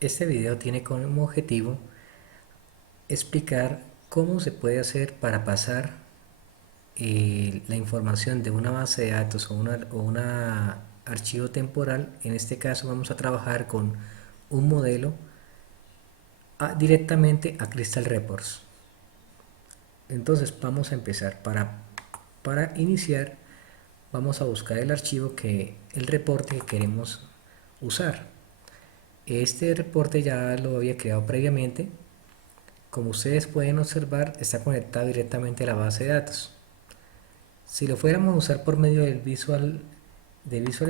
Este video tiene como objetivo explicar cómo se puede hacer para pasar la información de una base de datos o una archivo temporal. En este caso vamos a trabajar con un modelo directamente a Crystal Reports. Entonces vamos a empezar. Para iniciar vamos a buscar el reporte que queremos usar. Este reporte ya lo había creado previamente. Como ustedes pueden observar, está conectado directamente a la base de datos. Si lo fuéramos a usar por medio de Visual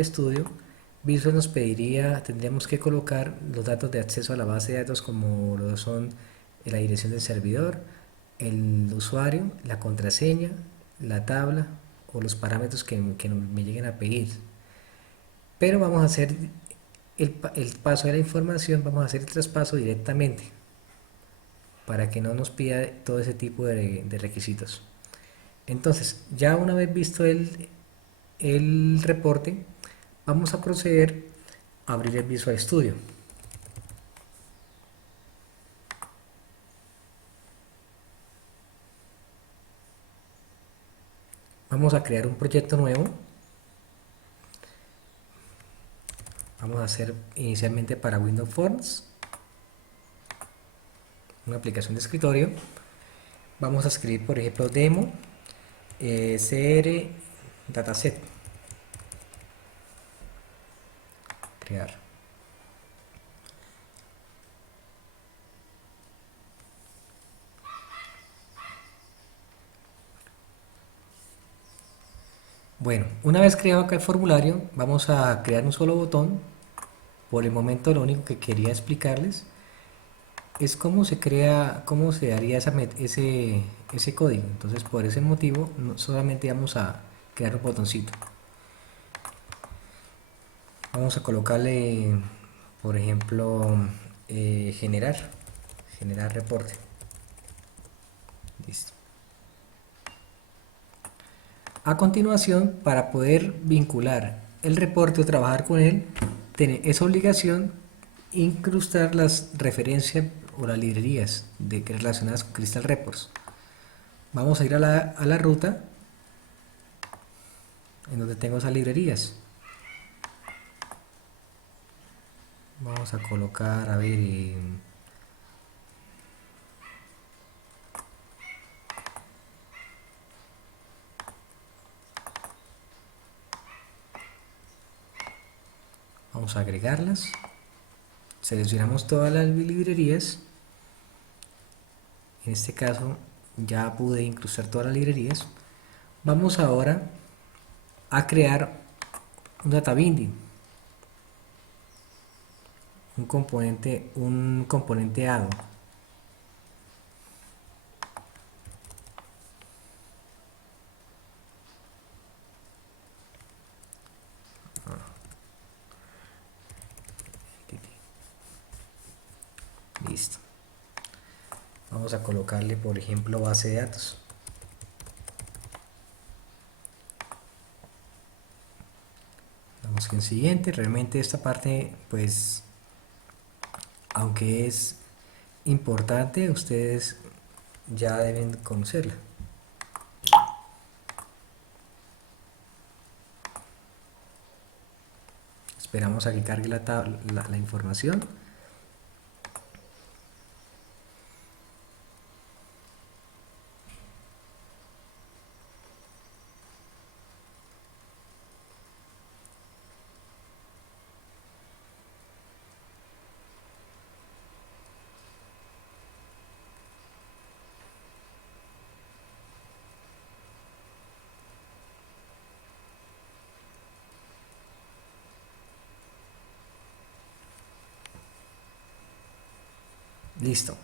Studio, Visual nos pediría, tendríamos que colocar los datos de acceso a la base de datos como lo son la dirección del servidor, el usuario, la contraseña, la tabla o los parámetros que me lleguen a pedir. Pero vamos a hacer el paso de la información, vamos a hacer el traspaso directamente para que no nos pida todo ese tipo de requisitos. Entonces, ya una vez visto el reporte, vamos a proceder a abrir el Visual Studio. Vamos a crear un proyecto nuevo. Vamos a hacer inicialmente para Windows Forms, una aplicación de escritorio. Vamos a escribir, por ejemplo, demo CR dataset. Crear. Bueno, una vez creado acá el formulario, vamos a crear un solo botón. Por el momento lo único que quería explicarles es cómo se crea, cómo se haría ese código. Entonces, por ese motivo, solamente vamos a crear un botoncito. Vamos a colocarle, por ejemplo, generar reporte. Listo. A continuación, para poder vincular el reporte o trabajar con él, es obligación incrustar las referencias o las librerías relacionadas con Crystal Reports. Vamos a ir a la ruta en donde tengo esas librerías. Vamos a colocar, a ver, vamos a agregarlas. Seleccionamos todas las librerías. En este caso ya pude incrustar todas las librerías. Vamos ahora a crear un data binding, un componente add. Listo. Vamos a colocarle, por ejemplo, base de datos. Vamos en siguiente. Realmente esta parte, pues, aunque es importante, ustedes ya deben conocerla. Esperamos a que cargue la información. Listo.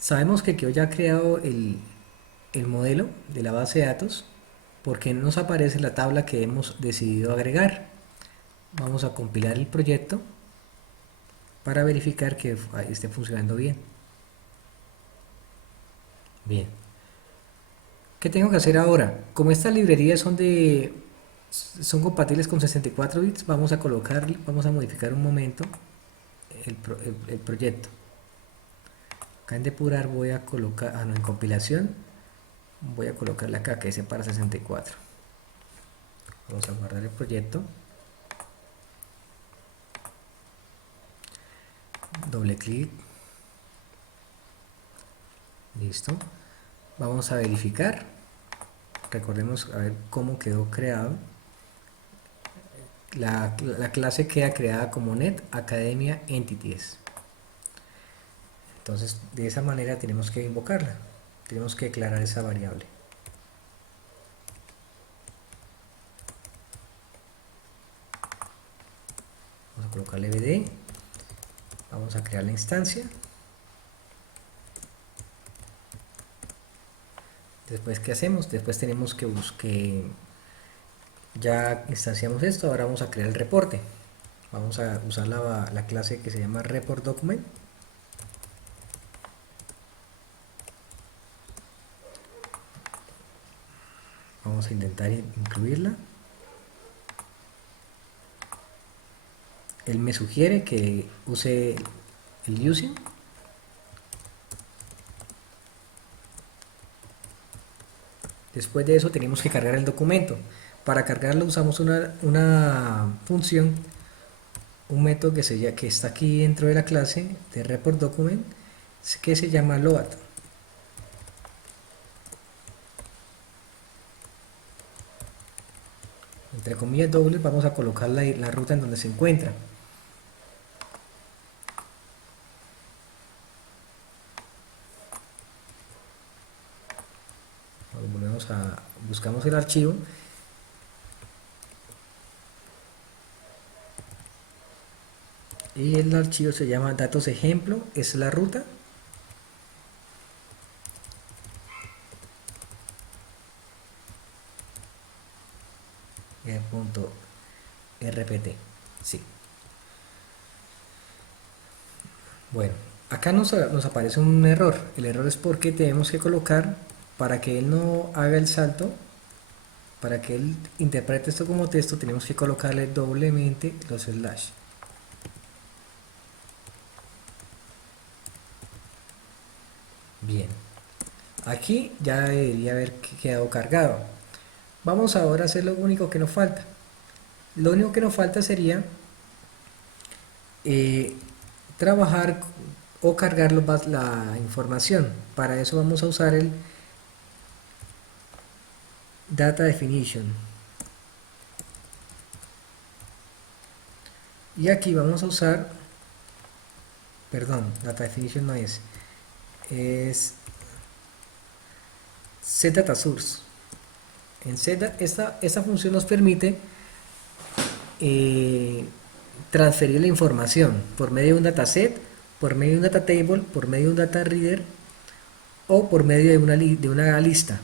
Sabemos que quedó ya creado el modelo de la base de datos porque nos aparece la tabla que hemos decidido agregar. Vamos a compilar el proyecto para verificar que esté funcionando bien. Bien. ¿Qué tengo que hacer ahora? Como estas librerías son compatibles con 64 bits, vamos a modificar un momento el proyecto. Acá en depurar voy a colocar, no, en compilación voy a colocarle acá que es para 64. Vamos a guardar el proyecto, doble clic, listo. Vamos a verificar, recordemos a ver cómo quedó creado. La clase queda creada como Net Academia Entities. Entonces de esa manera tenemos que invocarla, tenemos que declarar esa variable. Vamos a colocarle bd, vamos a crear la instancia. Después, ¿qué hacemos? Después tenemos que buscar, ya instanciamos esto, ahora vamos a crear el reporte. Vamos a usar la clase que se llama report document. Vamos a intentar incluirla. Él me sugiere que use el using. Después de eso tenemos que cargar el documento. Para cargarlo usamos una función, un método que está aquí dentro de la clase de report document, que se llama load. Entre comillas dobles vamos a colocar la ruta en donde se encuentra. Buscamos el archivo y el archivo se llama datos ejemplo, es la ruta. Punto rpt, sí. Bueno, acá nos aparece un error. El error es porque tenemos que colocar, para que él no haga el salto, para que él interprete esto como texto, tenemos que colocarle doblemente los slash. Bien, aquí ya debería haber quedado cargado. Vamos ahora a hacer lo único que nos falta. Lo único que nos falta sería trabajar o cargar la información. Para eso vamos a usar el data definition. Y aquí vamos a usar, perdón, data definition no es setDataSource. En esta función nos permite transferir la información por medio de un dataset, por medio de un data table, por medio de un data reader o por medio de una lista.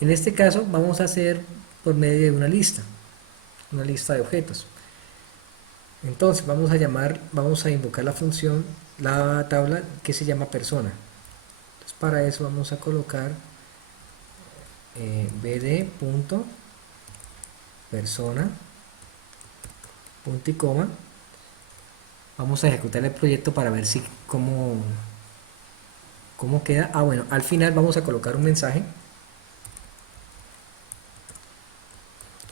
En este caso vamos a hacer por medio de una lista de objetos. Entonces vamos a invocar la función, la tabla que se llama persona. Entonces para eso vamos a colocar bd.persona punto y coma. Vamos a ejecutar el proyecto para ver si cómo queda. Bueno, al final vamos a colocar un mensaje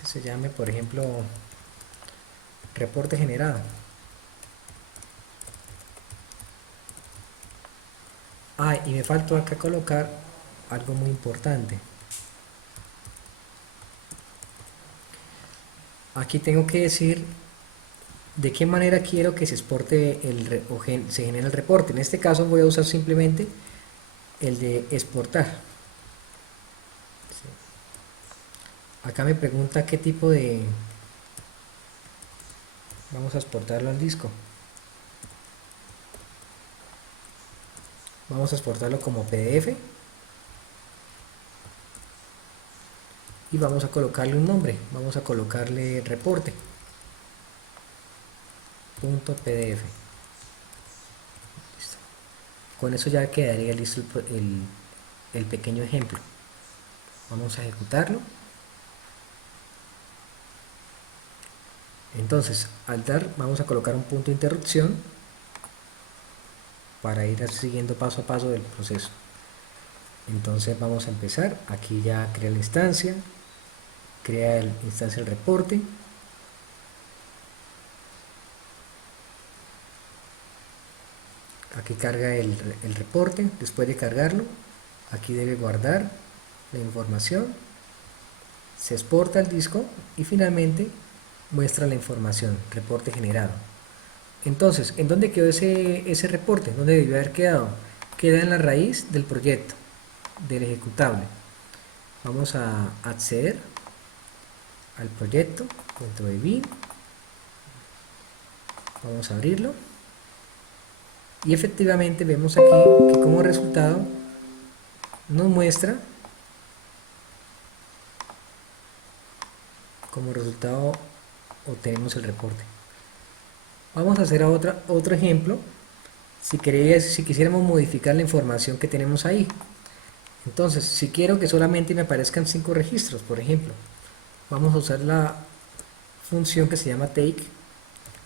que se llame, por ejemplo, reporte generado. Y me faltó acá colocar algo muy importante. Aquí tengo que decir de qué manera quiero que se exporte se genere el reporte. En este caso voy a usar simplemente el de exportar. Acá me pregunta qué tipo de... Vamos a exportarlo al disco. Vamos a exportarlo como PDF. Y vamos a colocarle un nombre. Vamos a colocarle reporte. .pdf. Listo. Con eso ya quedaría listo el pequeño ejemplo. Vamos a ejecutarlo. Entonces, vamos a colocar un punto de interrupción para ir siguiendo paso a paso del proceso. Entonces vamos a empezar. Aquí ya crea la instancia, crea la instancia del reporte. Aquí carga el reporte. Después de cargarlo, aquí debe guardar la información, se exporta al disco y finalmente muestra la información, reporte generado. Entonces, ¿en dónde quedó ese reporte? ¿Dónde debió haber quedado? Queda en la raíz del proyecto, del ejecutable. Vamos a acceder al proyecto dentro de Vim. Vamos a abrirlo. Y efectivamente vemos aquí que como resultado nos muestra, como resultado obtenemos el reporte. Vamos a hacer otro ejemplo. Si quisiéramos modificar la información que tenemos ahí. Entonces, si quiero que solamente me aparezcan 5 registros, por ejemplo, vamos a usar la función que se llama take.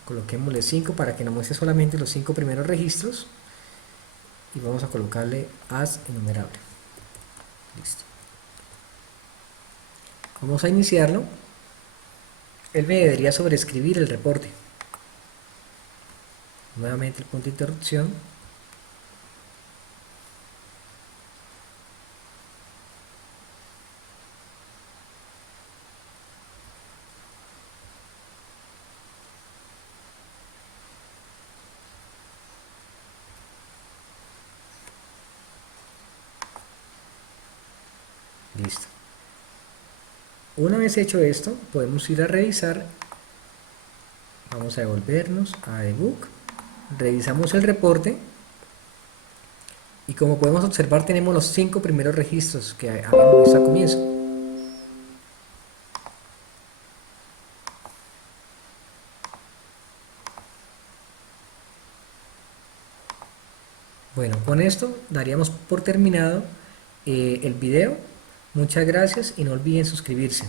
Coloquémosle 5 para que nos muestre solamente los 5 primeros registros. Y vamos a colocarle as enumerable. Listo. Vamos a iniciarlo. Él me debería sobreescribir el reporte. Nuevamente el punto de interrupción. Listo. Una vez hecho esto, podemos ir a revisar. Vamos a devolvernos a debug. Revisamos el reporte. Y como podemos observar, tenemos los 5 primeros registros que habíamos visto al comienzo. Bueno, con esto daríamos por terminado el video. Muchas gracias y no olviden suscribirse.